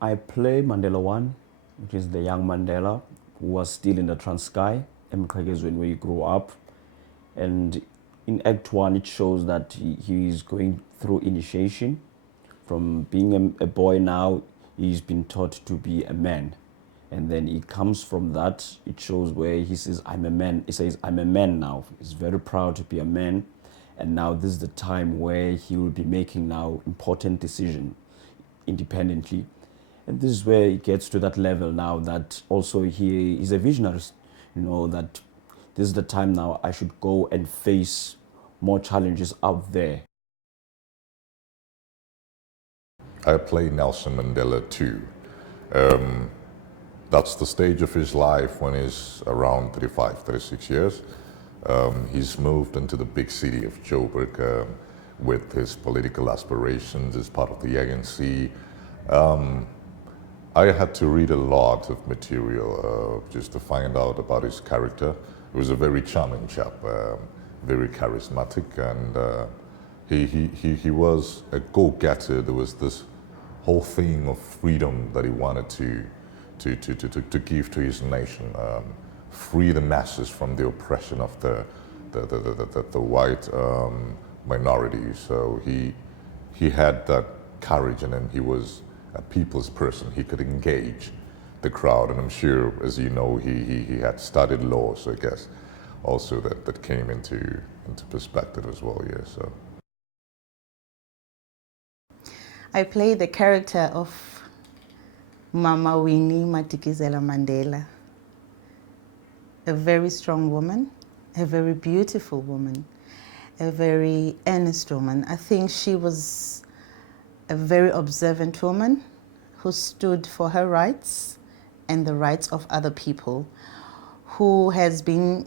I play Mandela 1, which is the young Mandela, who was still in the Transkei, where he grew up. And in Act 1, it shows that he is going through initiation. From being a boy now, he's been taught to be a man. And then he comes from that. It shows where he says, I'm a man. He says, I'm a man now. He's very proud to be a man. And now this is the time where he will be making now important decisions independently. And this is where it gets to that level now that also he is a visionary, that this is the time now I should go and face more challenges out there. I play Nelson Mandela too. That's the stage of his life when he's around 35, 36 years. He's moved into the big city of Joburg with his political aspirations as part of the ANC. I had to read a lot of material just to find out about his character. He was a very charming chap, very charismatic, and he was a go-getter. There was this whole theme of freedom that he wanted to give to his nation, free the masses from the oppression of the white minority. So he had that courage, and then he was a people's person. He could engage the crowd, and I'm sure, as you know, he had studied law, so I guess also that came into perspective as well. Yeah. So I play the character of Mama Winnie Madikizela Mandela, a very strong woman, a very beautiful woman, a very earnest woman. I think she was a very observant woman who stood for her rights and the rights of other people, who has been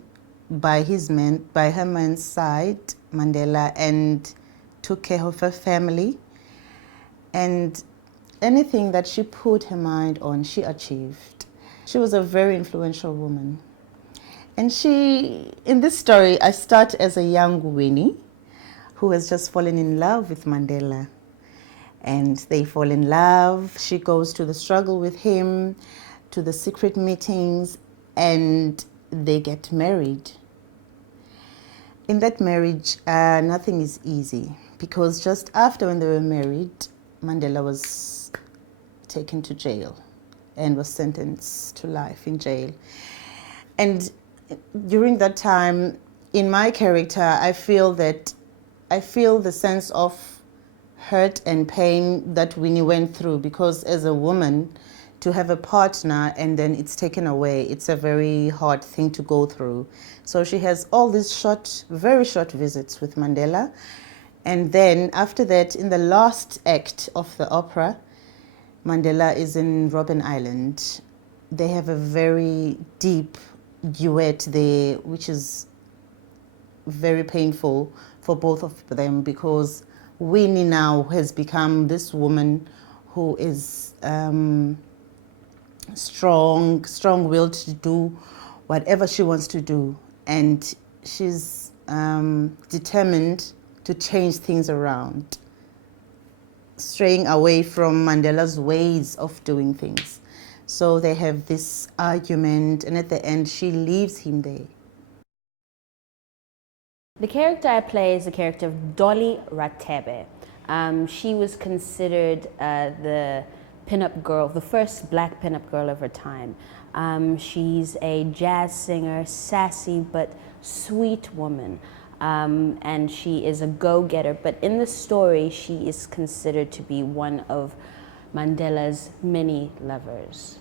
by her man's side, Mandela, and took care of her family. And anything that she put her mind on, she achieved. She was a very influential woman. And in this story, I start as a young Winnie who has just fallen in love with Mandela. And they fall in love. She goes to the struggle with him, to the secret meetings, and they get married. In that marriage, nothing is easy, because just after when they were married, Mandela was taken to jail and was sentenced to life in jail. And during that time, in my character, I feel the sense of hurt and pain that Winnie went through, because as a woman, to have a partner and then it's taken away, it's a very hard thing to go through. So she has all these very short visits with Mandela. And then after that, in the last act of the opera, Mandela is in Robben Island. They have a very deep duet there, which is very painful for both of them, because Winnie now has become this woman who is strong-willed to do whatever she wants to do, and she's determined to change things around, straying away from Mandela's ways of doing things. So they have this argument, and at the end, she leaves him there. The character I play is the character of Dolly Ratebe. She was considered the pinup girl, the first black pinup girl of her time. She's a jazz singer, sassy but sweet woman, and she is a go-getter. But in the story, she is considered to be one of Mandela's many lovers.